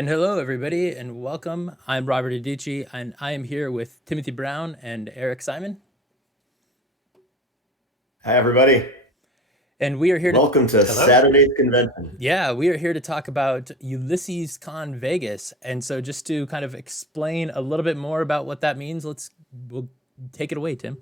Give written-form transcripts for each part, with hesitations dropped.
And hello, everybody, and welcome. I'm Robert Adducci, and I am here with Timothy Brown and Eric Simon. Hi, everybody. And we are here to, Welcome to Hello. Saturday's convention. yeah, we are here to talk about Ulysses Con Vegas. And so, just to kind of explain a little bit more about what that means, we'll take it away, Tim.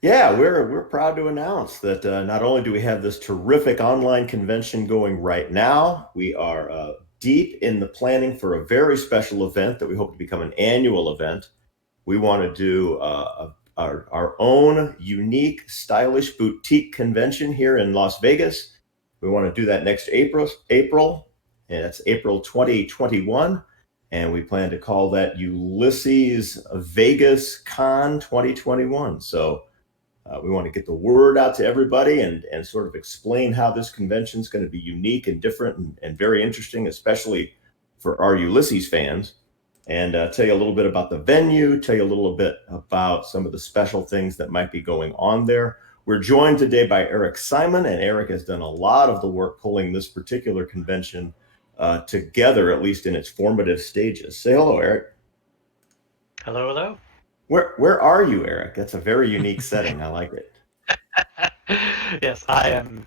Yeah, we're proud to announce that not only do we have this terrific online convention going right now, we are deep in the planning for a very special event that we hope to become an annual event. We want to do our own unique, stylish boutique convention here in Las Vegas. We want to do that next April, and that's April 2021. And we plan to call that Ulysses Vegas Con 2021. So we want to get the word out to everybody and sort of explain how this convention is going to be unique and different and very interesting, especially for our Ulysses fans. And tell you a little bit about the venue, tell you a little bit about some of the special things that might be going on there. We're joined today by Eric Simon, and Eric has done a lot of the work pulling this particular convention together, at least in its formative stages. Say hello, Eric. Hello, hello. Where are you, Eric? That's a very unique setting. I like it. Yes, I am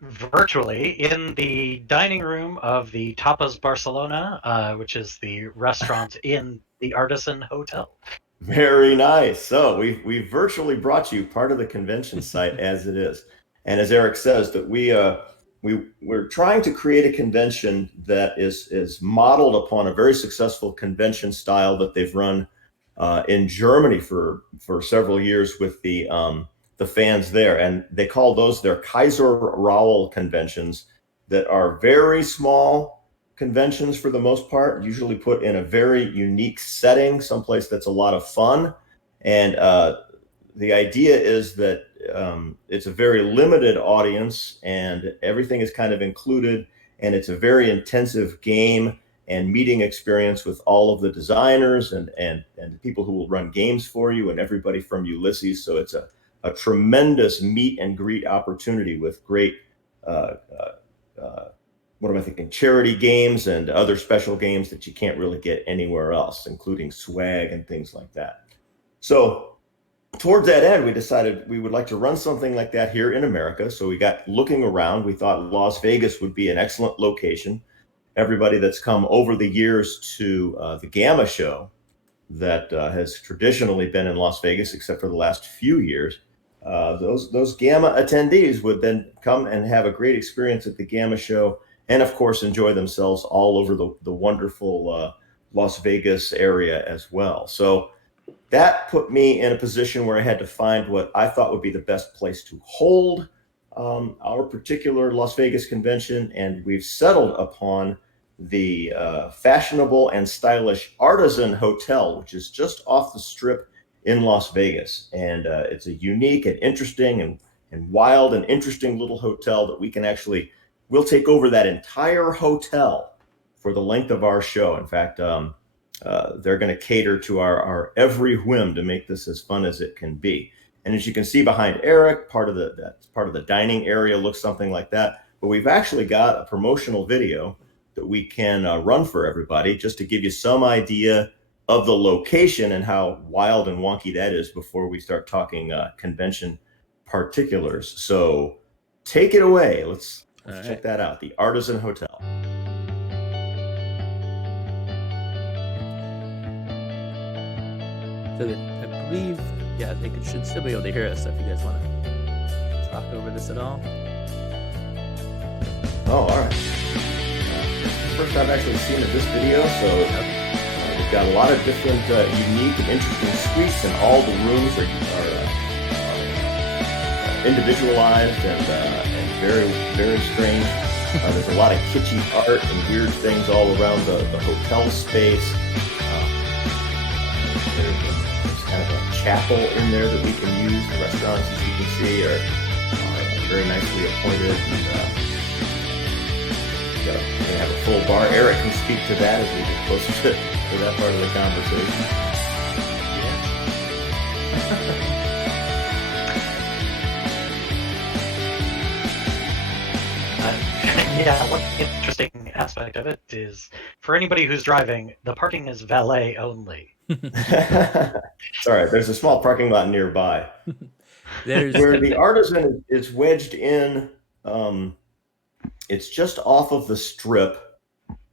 virtually in the dining room of the Tapas Barcelona, which is the restaurant in the Artisan Hotel. Very nice. So we've virtually brought you part of the convention site as it is, and as Eric says, that we're trying to create a convention that is modeled upon a very successful convention style that they've run in Germany for several years with the fans there, and they call those their Kaiser Raoul conventions that are very small conventions for the most part, usually put in a very unique setting, someplace that's a lot of fun. And the idea is that it's a very limited audience and everything is kind of included, and it's a very intensive game and meeting experience with all of the designers and the people who will run games for you and everybody from Ulysses. So it's a tremendous meet and greet opportunity with great what am I thinking? Charity games and other special games that you can't really get anywhere else, including swag and things like that. So towards that end, we decided we would like to run something like that here in America. So we got looking around. We thought Las Vegas would be an excellent location. Everybody that's come over the years to the Gamma show that has traditionally been in Las Vegas, except for the last few years, those Gamma attendees would then come and have a great experience at the Gamma show, and of course enjoy themselves all over the wonderful Las Vegas area as well. So that put me in a position where I had to find what I thought would be the best place to hold our particular Las Vegas convention, and we've settled upon the fashionable and stylish Artisan Hotel, which is just off the strip in Las Vegas. And it's a unique and interesting and wild and interesting little hotel that we'll take over that entire hotel for the length of our show. In fact, they're going to cater to our every whim to make this as fun as it can be. And as you can see behind Eric, part of the dining area looks something like that. But we've actually got a promotional video that we can run for everybody just to give you some idea of the location and how wild and wonky that is before we start talking convention particulars. So take it away. Let's check that out. The Artisan Hotel. So I believe, yeah, they should still be able to hear us if you guys want to talk over this at all. Oh, all right. This is the first I've actually seen of this video, so we've got a lot of different unique and interesting suites, and all the rooms are individualized and very, very strange. There's a lot of kitschy art and weird things all around the hotel space. There's kind of a chapel in there that we can use. The restaurants, as you can see, are very nicely appointed. We have a full bar. Eric can speak to that as we get closer to that part of the conversation. yeah, one interesting aspect of it is for anybody who's driving, the parking is valet only. Sorry, there's a small parking lot nearby. There's Where the Artisan is wedged in, it's just off of the Strip.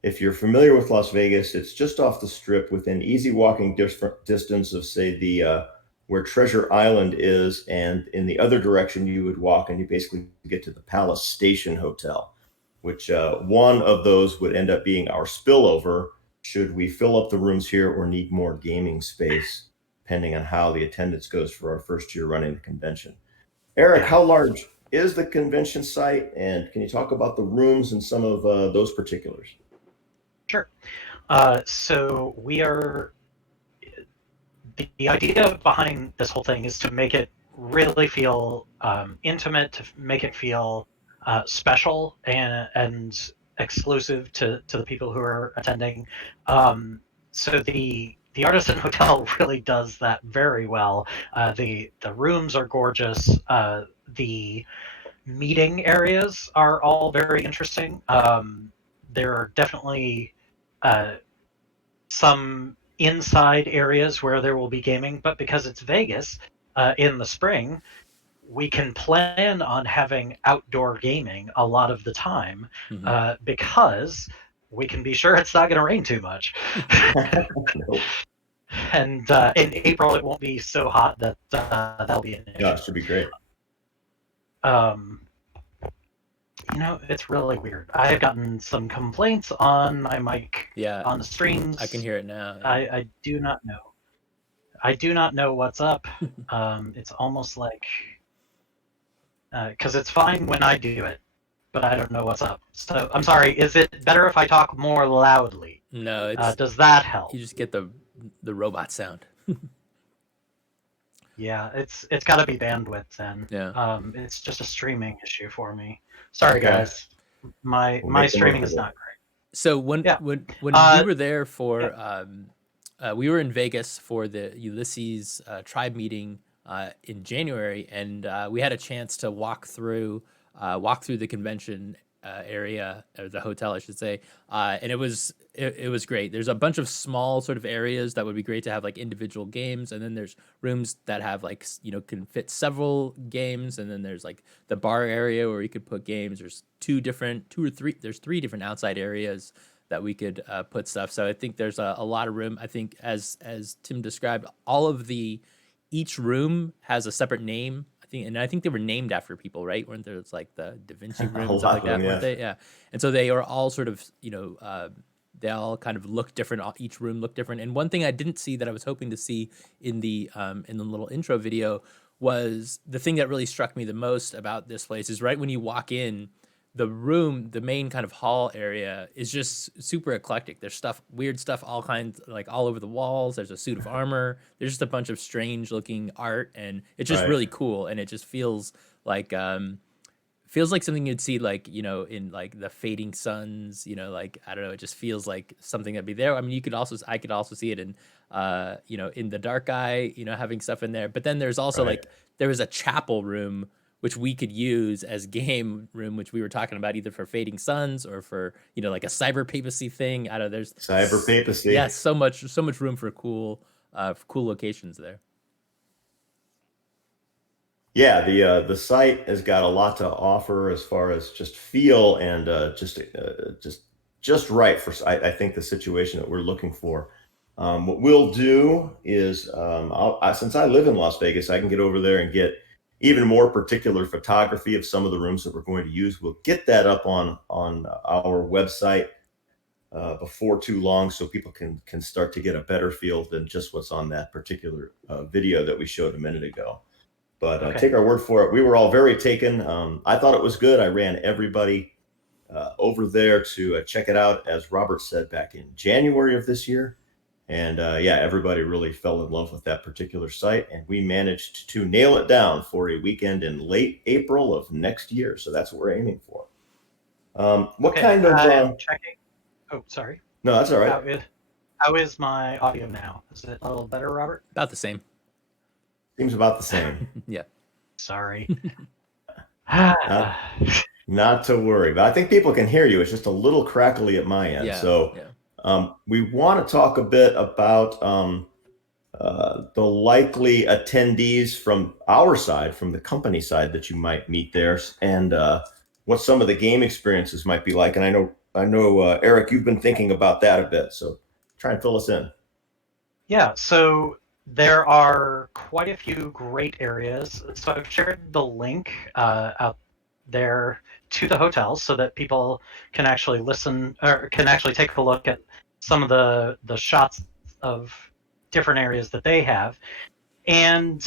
If you're familiar with Las Vegas, it's just off the Strip within easy walking distance of, say, the where Treasure Island is, and in the other direction you would walk and you basically get to the Palace Station Hotel, which one of those would end up being our spillover should we fill up the rooms here or need more gaming space, depending on how the attendance goes for our first year running the convention. Eric, how large is the convention site, and can you talk about the rooms and some of those particulars? Sure. So we are. The idea behind this whole thing is to make it really feel intimate, to make it feel special and exclusive to the people who are attending. So the Artisan Hotel really does that very well. The rooms are gorgeous. The meeting areas are all very interesting. There are definitely some inside areas where there will be gaming, but because it's Vegas in the spring, we can plan on having outdoor gaming a lot of the time because we can be sure it's not going to rain too much. Nope. And in April, it won't be so hot that that'll be an issue. Yeah, it should be great. It's really weird. I have gotten some complaints on my mic on the streams. I can hear it now. Yeah. I do not know. I do not know what's up. It's almost like because it's fine when I do it, but I don't know what's up. So I'm sorry. Is it better if I talk more loudly? No, it's does that help? You just get the robot sound. Yeah, it's got to be bandwidth then. Yeah. It's just a streaming issue for me. Sorry, guys. My streaming is not great. So when we were there for we were in Vegas for the Ulysses tribe meeting in January, and we had a chance to walk through the convention area, or the hotel, I should say, and it was great. There's a bunch of small sort of areas that would be great to have like individual games, and then there's rooms that have like can fit several games, and then there's like the bar area where you could put games. There's there's three different outside areas that we could put stuff. So I think there's a lot of room. I think as Tim described, each room has a separate name. I think they were named after people, right? Weren't there like the Da Vinci room and stuff like that? Weren't they? Yeah. And so they are all sort of, they all kind of look different. Each room looked different. And one thing I didn't see that I was hoping to see in the little intro video was the thing that really struck me the most about this place is right when you walk in, the main kind of hall area is just super eclectic. There's weird stuff, all kinds, like all over the walls. There's a suit of armor. There's just a bunch of strange looking art, and it's just really cool. And it just feels like something you'd see like, in like the Fading Suns, like, I don't know, it just feels like something that'd be there. I mean, I could also see it in, in the Dark Eye, having stuff in there. But then there's also there was a chapel room, which we could use as game room, which we were talking about either for Fading Suns or for, like a cyber papacy thing. I don't know, there's cyber papacy. Yeah, so much room for cool locations there. Yeah, the site has got a lot to offer as far as just feel and just right for, I think, the situation that we're looking for. What we'll do is, since I live in Las Vegas, I can get over there and get even more particular photography of some of the rooms that we're going to use. We'll get that up on our website before too long, so people can start to get a better feel than just what's on that particular video that we showed a minute ago. But take our word for it. We were all very taken. I thought it was good. I ran everybody over there to check it out, as Robert said, back in January of this year. And everybody really fell in love with that particular site, and we managed to nail it down for a weekend in late April of next year. So that's what we're aiming for. What kind of? I'm checking. Oh, sorry. No, that's all right. How is my audio now? Is it a little better, Robert? About the same. Seems about the same. Yeah. Sorry. Not to worry, but I think people can hear you. It's just a little crackly at my end. Yeah, So yeah. we want to talk a bit about the likely attendees from our side, from the company side that you might meet there, and what some of the game experiences might be like. And I know, Eric, you've been thinking about that a bit. So try and fill us in. Yeah, so there are quite a few great areas. So I've shared the link out there to the hotels so that people can actually listen or can actually take a look at some of the shots of different areas that they have. And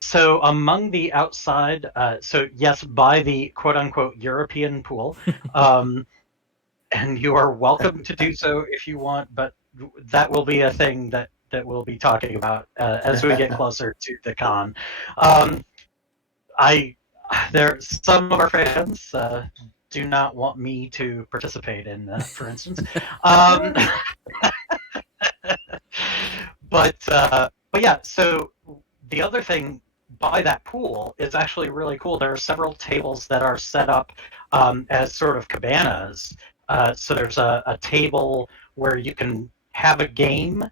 so among the outside, so yes, by the quote unquote European pool, um, and you are welcome to do so if you want, but that will be a thing that we'll be talking about as we get closer to the con. Um, I there some of our fans do not want me to participate in that, for instance. Um, but yeah, so the other thing by that pool is actually really cool. There are several tables that are set up as sort of cabanas. So there's a table where you can have a game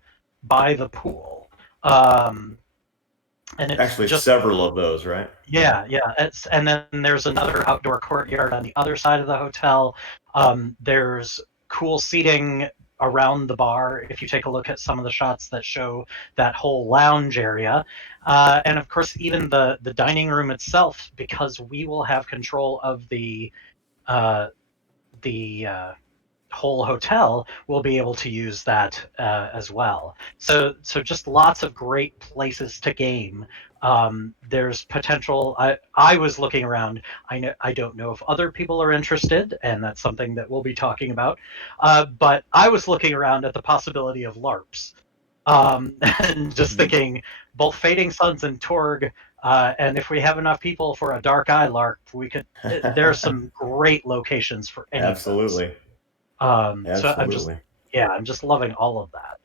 by the pool. And it's Actually, just several of those, right? yeah. And then there's another outdoor courtyard on the other side of the hotel. There's cool seating around the bar. If you take a look at some of the shots that show that whole lounge area, and of course even the dining room itself, because we will have control of uh, the whole hotel will be able to use that as well. So just lots of great places to game. There's potential. I was looking around. I don't know if other people are interested, and that's something that we'll be talking about. But I was looking around at the possibility of LARPs, and just thinking both Fading Suns and Torg. And if we have enough people for a Dark Eye LARP, we could. There's some great locations for any of those. Absolutely. So I'm just, Absolutely. yeah, I'm just loving all of that.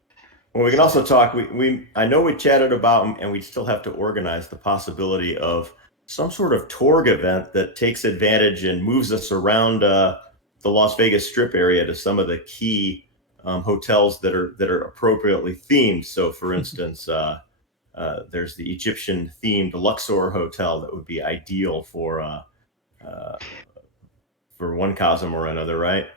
Well, we can So also talk. We I know we chatted about, and we still have to organize the possibility of some sort of Torg event that takes advantage and moves us around the Las Vegas Strip area to some of the key hotels that are appropriately themed. So, for instance, there's the Egyptian themed Luxor hotel that would be ideal uh, for one cosm or another, right?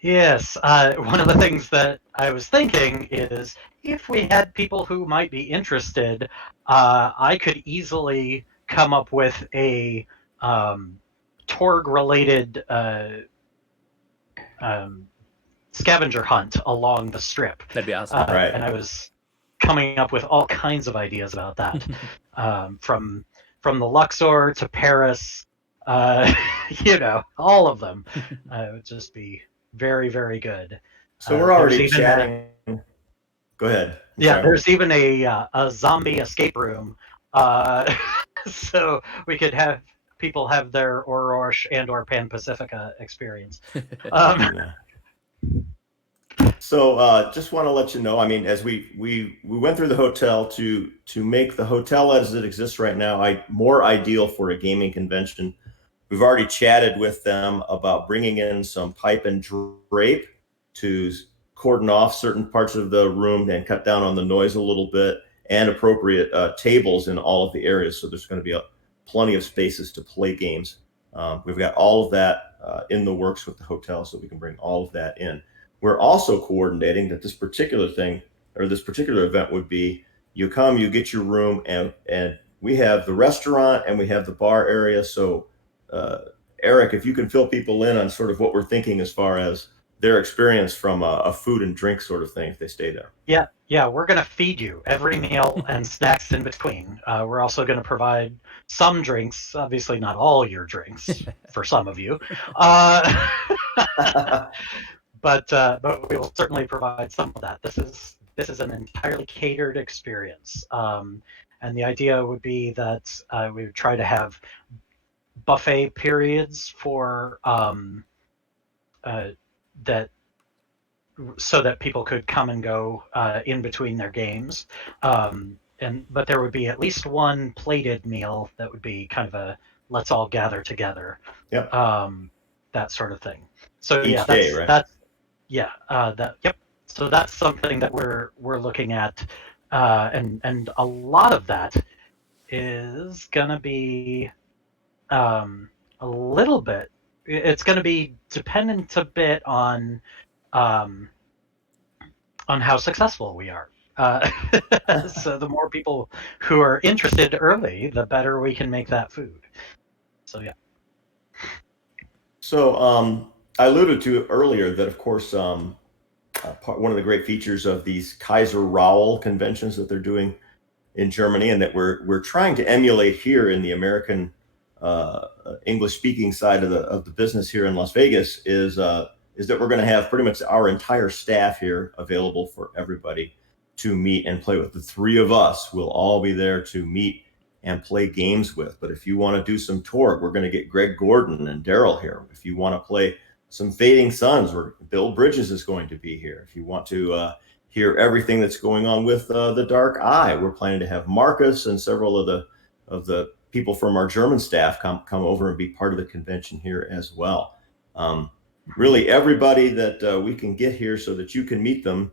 yes, one of the things that I was thinking is if we had people who might be interested, I could easily come up with a Torg-related um, scavenger hunt along the strip. That'd be awesome. Right. And I was coming up with all kinds of ideas about that, from the Luxor to Paris, uh, all of them. It would just be very, very good. So we're There's already even chatting. Go ahead. I'm yeah, sorry. there's even a zombie escape room, so we could have people have their Orosh and or Pan Pacifica experience. Yeah. So just want to let you know, I mean, as we went through the hotel to make the hotel as it exists right now more ideal for a gaming convention. We've already chatted with them about bringing in some pipe and drape to cordon off certain parts of the room and cut down on the noise a little bit, and appropriate tables in all of the areas. So there's going to be plenty of spaces to play games. We've got all of that in the works with the hotel, so we can bring all of that in. We're also coordinating that this particular thing or this particular event would be you come, you get your room, and we have the restaurant and we have the bar area. So, Eric, if you can fill people in on sort of what we're thinking as far as their experience from a food and drink sort of thing if they stay there. Yeah, we're going to feed you every meal and snacks in between. We're also going to provide some drinks, obviously not all your drinks for some of you, but we will certainly provide some of that. This is an entirely catered experience, and the idea would be that we would try to have buffet periods for that so that people could come and go in between their games. But there would be at least one plated meal that would be kind of let's all gather together. Yep. That sort of thing. So Each day, right? Yep. So that's something that we're looking at, and a lot of that is gonna be a little bit. It's gonna be dependent a bit um, on how successful we are. So the more people who are interested early, the better we can make that food. So yeah. So I alluded to earlier that, of course, one of the great features of these Kaiser Raoul conventions that they're doing in Germany, and that we're trying to emulate here in the American English speaking side of the business here in Las Vegas, is that we're going to have pretty much our entire staff here available for everybody to meet and play with. The three of us will all be there to meet and play games with. But if you want to do some Torg, we're going to get Greg Gordon and Daryl here. If you want to play some Fading Suns, Bill Bridges is going to be here. If you want to hear everything that's going on with the Dark Eye, we're planning to have Marcus and several of the people from our German staff come over and be part of the convention here as well. Really, everybody that we can get here so that you can meet them.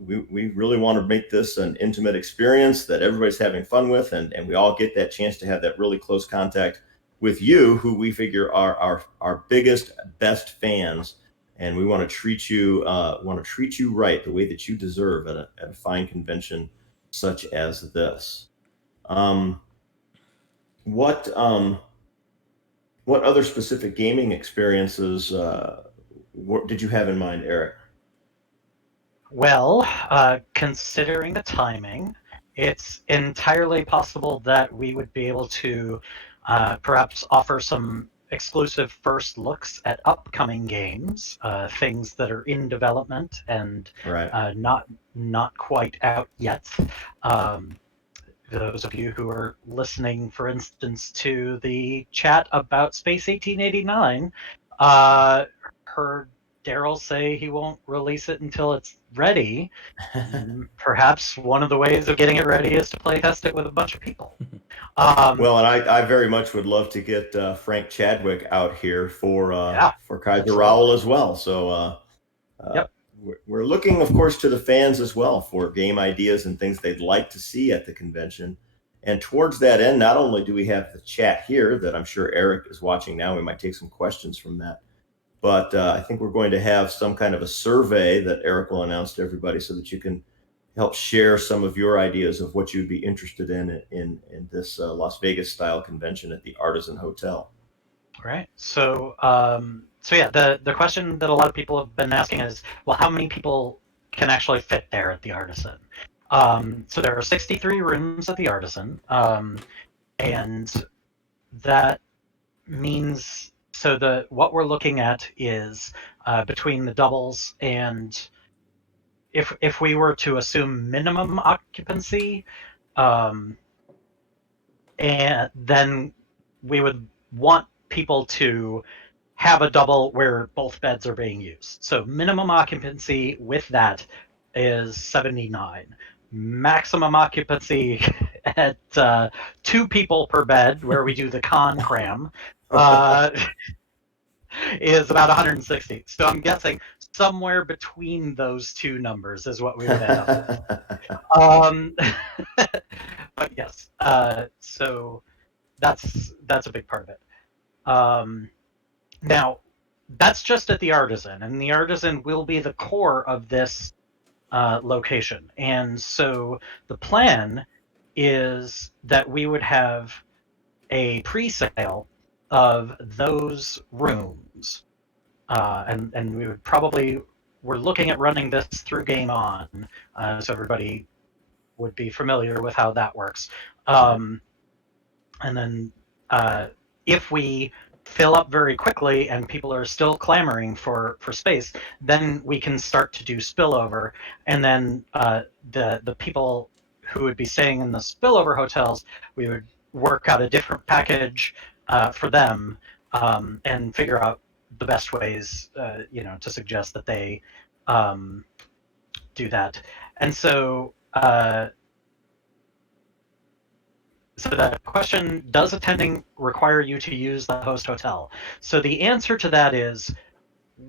We really want to make this an intimate experience that everybody's having fun with, and we all get that chance to have that really close contact with you, who we figure are our biggest, best fans, and we want to treat you right, the way that you deserve at a fine convention such as this. What other specific gaming experiences did you have in mind, Eric? Well, considering the timing, it's entirely possible that we would be able to perhaps offer some exclusive first looks at upcoming games, things that are in development and Right. not quite out yet. Those of you who are listening, for instance, to the chat about Space 1889, heard Daryl say he won't release it until it's ready. Perhaps one of the ways of getting it ready is to play test it with a bunch of people. Well, and I very much would love to get Frank Chadwick out here for Kaiser Raoul as well. So yep. we're looking, of course, to the fans as well for game ideas and things they'd like to see at the convention. And towards that end, not only do we have the chat here that I'm sure Eric is watching now, we might take some questions from that, but I think we're going to have some kind of a survey that Eric will announce to everybody so that you can help share some of your ideas of what you'd be interested in this Las Vegas style convention at the Artisan Hotel. Right. So yeah, the question that a lot of people have been asking is, well, how many people can actually fit there at the Artisan? So there are 63 rooms at the Artisan, and that means what we're looking at is between the doubles, and if we were to assume minimum occupancy, and then we would want people to have a double where both beds are being used. So minimum occupancy with that is 79. Maximum occupancy at 2 people per bed, where we do the con cram, is about 160. So I'm guessing somewhere between those two numbers is what we would end up with. But yes, so that's a big part of it. Now, that's just at the Artisan, and the Artisan will be the core of this location. And so the plan is that we would have a pre-sale of those rooms, and we would probably, we're looking at running this through Game On, so everybody would be familiar with how that works. And then if we fill up very quickly and people are still clamoring for space, then we can start to do spillover, and then the people who would be staying in the spillover hotels, we would work out a different package for them, and figure out the best ways to suggest that they do that. And so So the question, does attending require you to use the host hotel? So the answer to that is,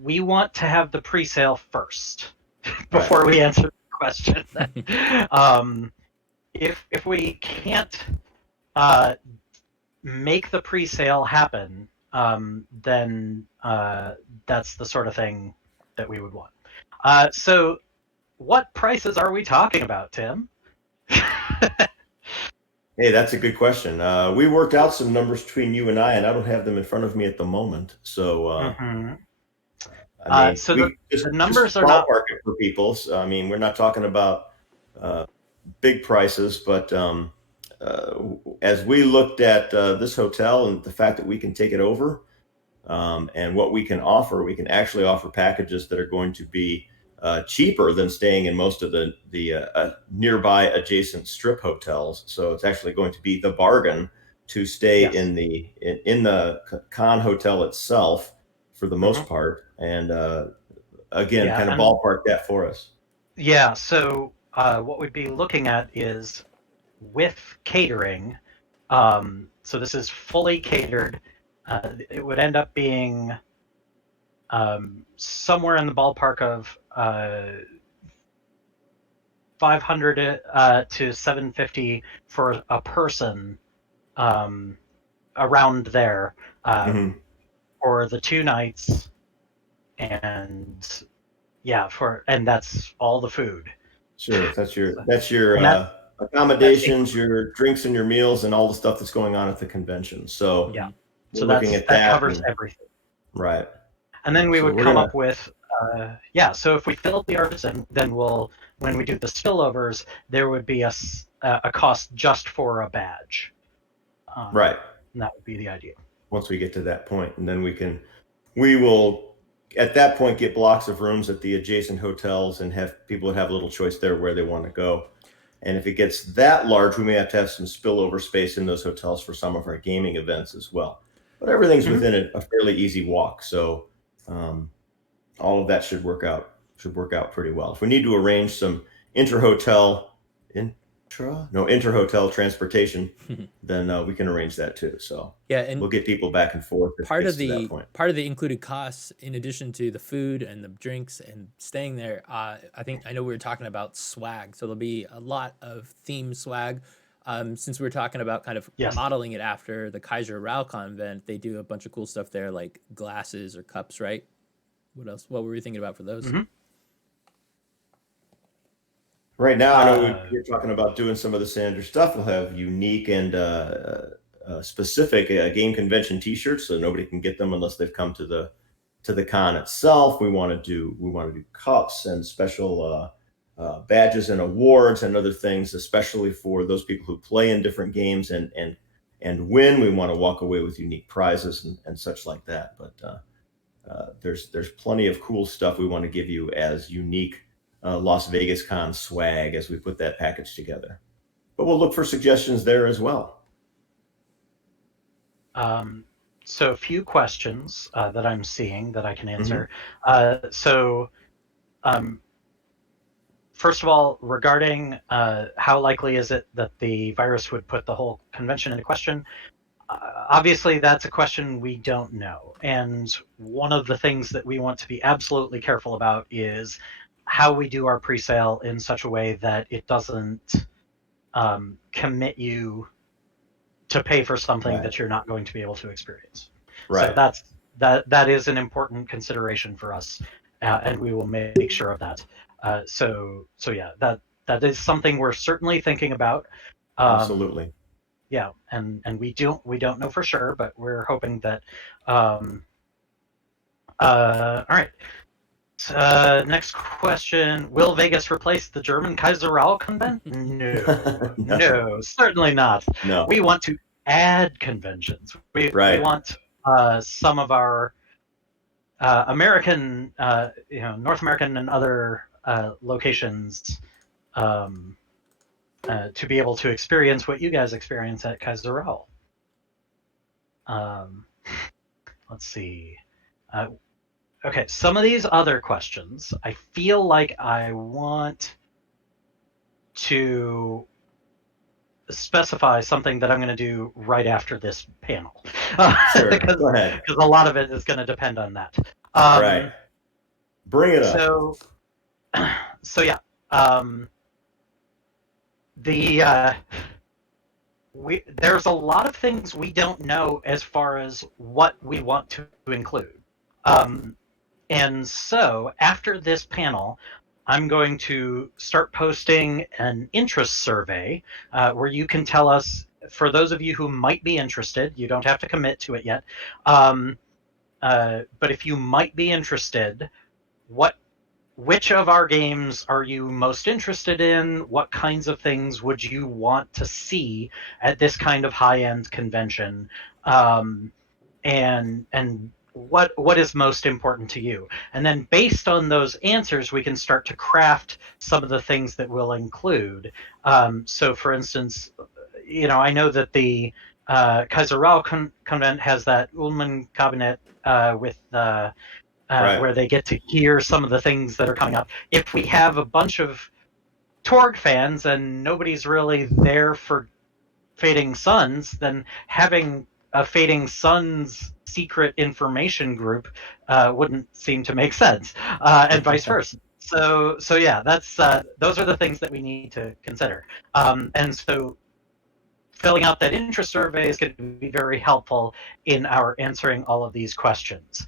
we want to have the pre-sale first before we answer the question. If we can't make the pre-sale happen, then that's the sort of thing that we would want. So what prices are we talking about, Tim? Hey, that's a good question. We worked out some numbers between you and I don't have them in front of me at the moment. So, I mean, so we the numbers are ballpark not it for people. So, I mean, we're not talking about big prices, but as we looked at this hotel and the fact that we can take it over and what we can offer, we can actually offer packages that are going to be cheaper than staying in most of the nearby adjacent strip hotels. So it's actually going to be the bargain to stay in the Con hotel itself for the most part, and again, kind of ballpark that for us. Yeah. So what we'd be looking at is with catering. So this is fully catered. It would end up being somewhere in the ballpark of 500 to 750 for a person, around there, for the 2 nights, and and that's all the food. Sure, that's your accommodations, your drinks and your meals, and all the stuff that's going on at the convention. So so looking at that covers everything. Right. And then we would come up with, so if we filled the artisan, then when we do the spillovers, there would be a cost just for a badge. Right. And that would be the idea. Once we get to that point, and then we will at that point get blocks of rooms at the adjacent hotels and have people have a little choice there where they want to go. And if it gets that large, we may have to have some spillover space in those hotels for some of our gaming events as well. But everything's within a fairly easy walk. So all of that should work out pretty well. If we need to arrange some inter-hotel transportation, then we can arrange that too. So and we'll get people back and forth. Part of the included costs, in addition to the food and the drinks and staying there, I know we were talking about swag. So there'll be a lot of theme swag. Since we're talking about kind of modeling it after the Kaiser Ralcon event, they do a bunch of cool stuff there, like glasses or cups, right? What else? What were we thinking about for those? Right now, I know we're talking about doing some of the standard stuff. We'll have unique and specific game convention T-shirts, so nobody can get them unless they've come to the con itself. We want to do cups and special badges and awards and other things, especially for those people who play in different games and win. We want to walk away with unique prizes and such like that. But there's plenty of cool stuff we want to give you as unique Las Vegas Con swag as we put that package together. But we'll look for suggestions there as well. So a few questions that I'm seeing that I can answer. First of all, regarding how likely is it that the virus would put the whole convention into question? Obviously, that's a question we don't know. And one of the things that we want to be absolutely careful about is how we do our pre-sale in such a way that it doesn't commit you to pay for something that you're not going to be able to experience. Right. So that is an important consideration for us, and we will make sure of that. So yeah, that is something we're certainly thinking about. Absolutely. Yeah, and we don't know for sure, but we're hoping that. All right. Next question: will Vegas replace the German Kaiserau convention? No, certainly not. No. We want to add conventions. We want some of our American, North American and other locations to be able to experience what you guys experience at Kaiserau. Let's see. Okay, some of these other questions, I feel like I want to specify something that I'm going to do right after this panel. Sure, because, go ahead. Because a lot of it is going to depend on that. Right. Bring it up. So yeah, there's a lot of things we don't know as far as what we want to include. And so after this panel, I'm going to start posting an interest survey where you can tell us, for those of you who might be interested, you don't have to commit to it yet, but if you might be interested, which of our games are you most interested in? What kinds of things would you want to see at this kind of high-end convention? And what is most important to you? And then based on those answers, we can start to craft some of the things that we'll include. So for instance, I know that the Kaiser Rao convent has that Ullman cabinet with Right. where they get to hear some of the things that are coming up. If we have a bunch of Torg fans and nobody's really there for Fading Suns, then having a Fading Suns secret information group wouldn't seem to make sense, and vice versa. So yeah, that's those are the things that we need to consider. And so filling out that interest survey is going to be very helpful in our answering all of these questions.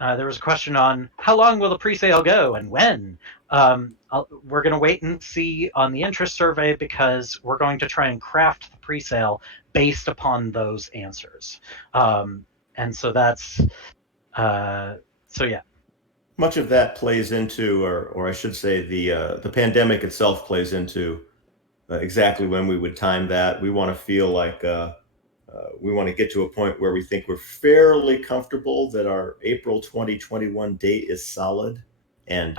There was a question on how long will the pre-sale go and when. We're going to wait and see on the interest survey because we're going to try and craft the pre-sale based upon those answers. And so that's so yeah. Much of that plays into, or I should say, the pandemic itself plays into exactly when we would time that. We want to feel like we want to get to a point where we think we're fairly comfortable that our April 2021 date is solid and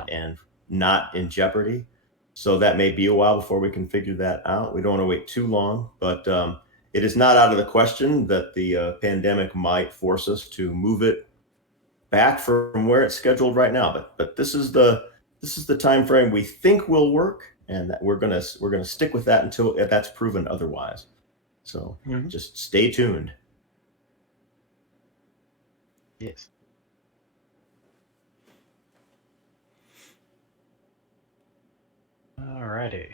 not in jeopardy. So that may be a while before we can figure that out. We don't want to wait too long, but it is not out of the question that the pandemic might force us to move it back from where it's scheduled right now. But this is the time frame we think will work, and that we're gonna stick with that until that's proven otherwise. So just stay tuned. Yes. Alrighty.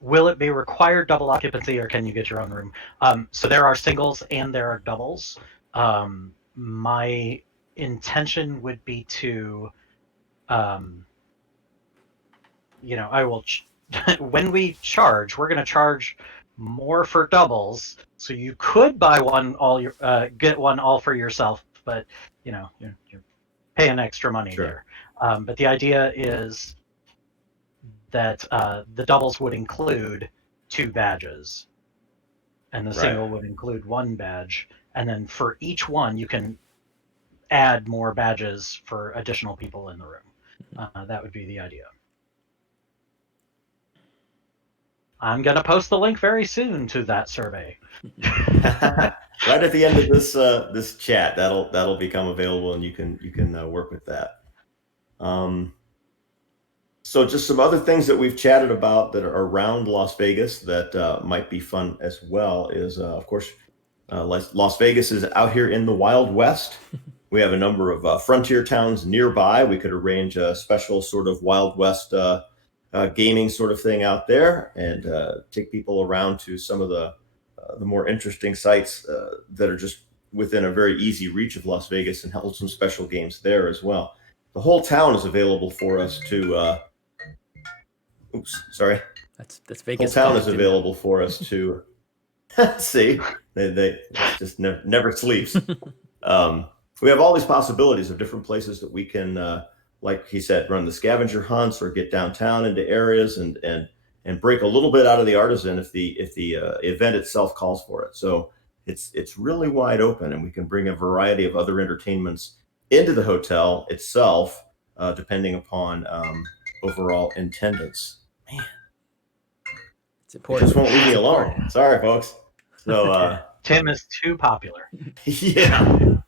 Will it be required double occupancy, or can you get your own room? So there are singles and there are doubles. My intention would be to, I will, when we charge, we're going to charge more for doubles. So you could buy one get one all for yourself, but you're paying extra money there. But the idea is that the doubles would include 2 badges, and the single would include 1 badge, and then for each one you can add more badges for additional people in the room. That would be the idea. I'm going to post the link very soon to that survey. Right at the end of this chat, that'll become available, and you can work with that. So just some other things that we've chatted about that are around Las Vegas that might be fun as well is, of course, Las Vegas is out here in the Wild West. We have a number of frontier towns nearby. We could arrange a special sort of Wild West gaming sort of thing out there and take people around to some of the more interesting sites that are just within a very easy reach of Las Vegas, and hold some special games there as well. The whole town is available for us to That's Vegas. The whole town is available for us to see. They just never sleeps. We have all these possibilities of different places that we can, like he said, run the scavenger hunts or get downtown into areas and break a little bit out of the artisan if the event itself calls for it. So it's really wide open, and we can bring a variety of other entertainments into the hotel itself, depending upon overall attendance. Man, it's important. It just won't leave me alone. Sorry, folks. So Tim is too popular. Yeah.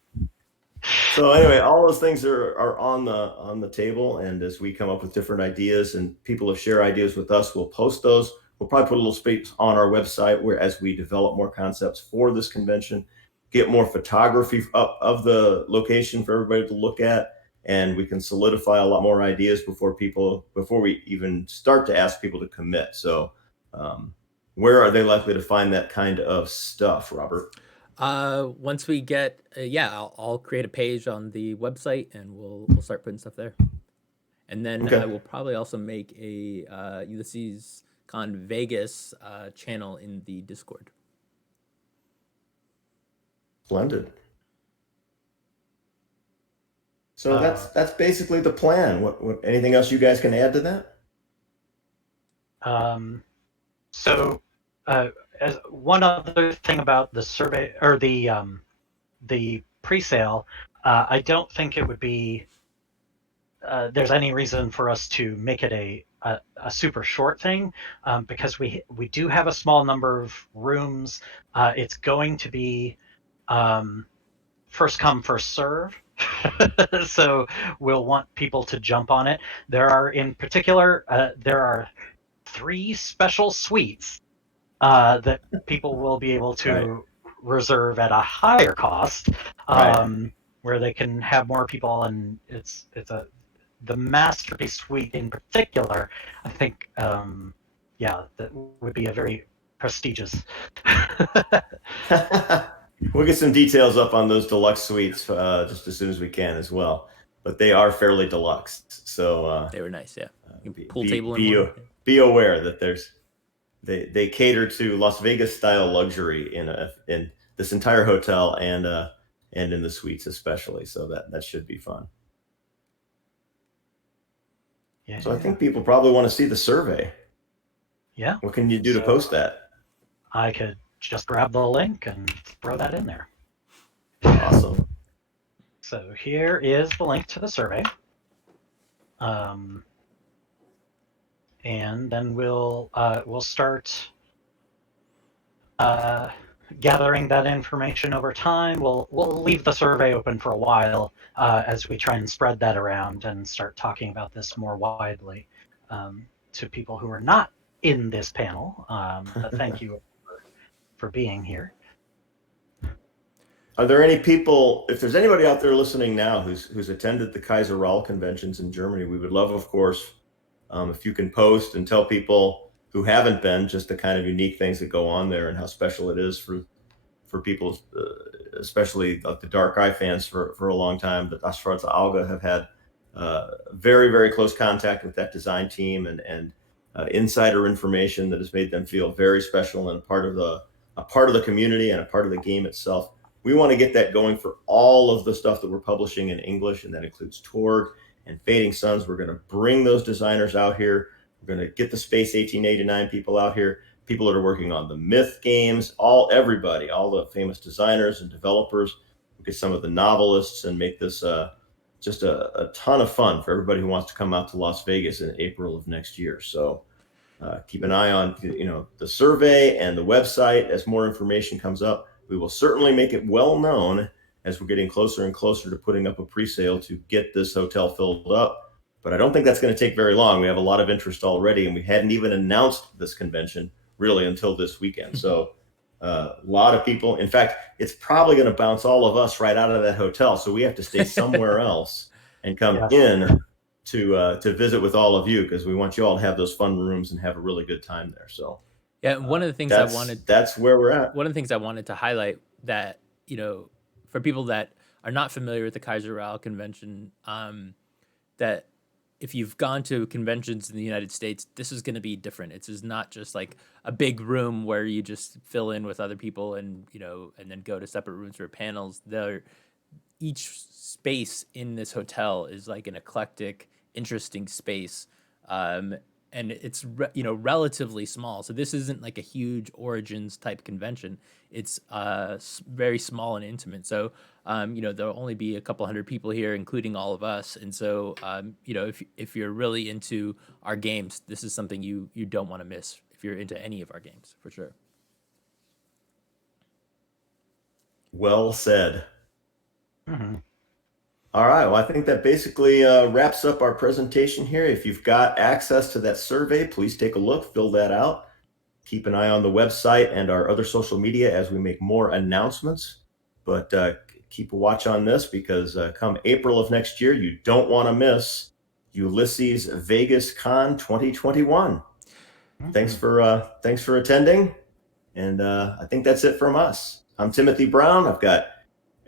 So anyway, all those things are on the table, and as we come up with different ideas and people have share ideas with us, we'll post those. We'll probably put a little space on our website where as we develop more concepts for this convention, get more photography up of the location for everybody to look at, and we can solidify a lot more ideas before we even start to ask people to commit. So where are they likely to find that kind of stuff, Robert? Once we get, I'll create a page on the website and we'll start putting stuff there. And then I Okay. will probably also make a Ulysses Con Vegas channel in the Discord. Splendid. So that's basically the plan. What anything else you guys can add to that? So, as one other thing about the survey or the pre-sale, I don't think it would be there's any reason for us to make it a super short thing, because we do have a small number of rooms. It's going to be first come first serve. So we'll want people to jump on it. There are there are 3 special suites that people will be able to Right. reserve at a higher cost, Right. where they can have more people, and it's the masterpiece suite in particular. I think, that would be a very prestigious. We'll get some details up on those deluxe suites just as soon as we can as well. But they are fairly deluxe, so They were nice, yeah. Pool be table in one. be aware that they cater to Las Vegas style luxury in this entire hotel and in the suites especially. So that should be fun. Yeah. So I think people probably want to see the survey. Yeah. What can you do to post that? I could just grab the link and throw that in there. Awesome. So here is the link to the survey. And then we'll start gathering that information over time. We'll leave the survey open for a while as we try and spread that around and start talking about this more widely to people who are not in this panel. But thank you for being here. Are there any people, if there's anybody out there listening now who's attended the Kaiser Rahl conventions in Germany, we would love, of course, if you can post and tell people who haven't been just the kind of unique things that go on there and how special it is for people, especially like the Dark Eye fans for a long time. That Das Schwarze Auge have had very, very close contact with that design team and insider information that has made them feel very special and a part of the community and a part of the game itself. We want to get that going for all of the stuff that we're publishing in English, and that includes Torg and Fading Suns. We're going to bring those designers out here. We're going to get the Space 1889 people out here, people that are working on the Myth games, everybody, all the famous designers and developers. We'll get some of the novelists and make this just a ton of fun for everybody who wants to come out to Las Vegas in April of next year. So keep an eye on the survey and the website as more information comes up. We will certainly make it well known as we're getting closer and closer to putting up a pre-sale to get this hotel filled up. But I don't think that's going to take very long. We have a lot of interest already, and we hadn't even announced this convention really until this weekend. So a lot of people, in fact, it's probably going to bounce all of us right out of that hotel. So we have to stay somewhere else and come in to visit with all of you, because we want you all to have those fun rooms and have a really good time there. So yeah, one of the things that's where we're at. One of the things I wanted to highlight that, for people that are not familiar with the Kaiser Rahl convention, that if you've gone to conventions in the United States, this is going to be different. It's not just like a big room where you just fill in with other people and then go to separate rooms for panels. Each space in this hotel is like an eclectic, interesting space. And it's relatively small. So this isn't like a huge Origins type convention. It's very small and intimate. So there'll only be a couple hundred people here, including all of us. And so if you're really into our games, this is something you don't want to miss if you're into any of our games, for sure. Well said. Mm-hmm. All right. Well, I think that basically wraps up our presentation here. If you've got access to that survey, please take a look, fill that out. Keep an eye on the website and our other social media as we make more announcements. But keep a watch on this because come April of next year, you don't want to miss Ulysses Vegas Con 2021. Thanks for attending. And I think that's it from us. I'm Timothy Brown. I've got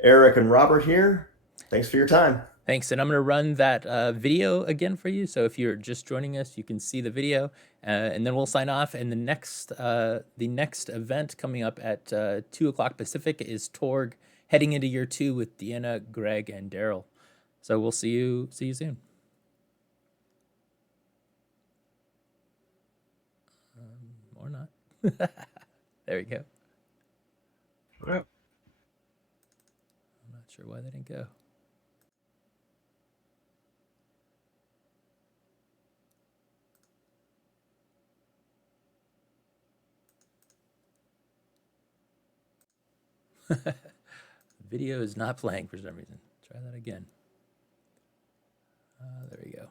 Eric and Robert here. Thanks for your time. Thanks, and I'm going to run that video again for you. So if you're just joining us, you can see the video, and then we'll sign off. And the next event coming up at 2 o'clock Pacific is Torg, heading into year 2 with Deanna, Greg, and Daryl. So we'll see you soon. Or not. There we go. Yeah. I'm not sure why they didn't go. Video is not playing for some reason. Try that again. There we go.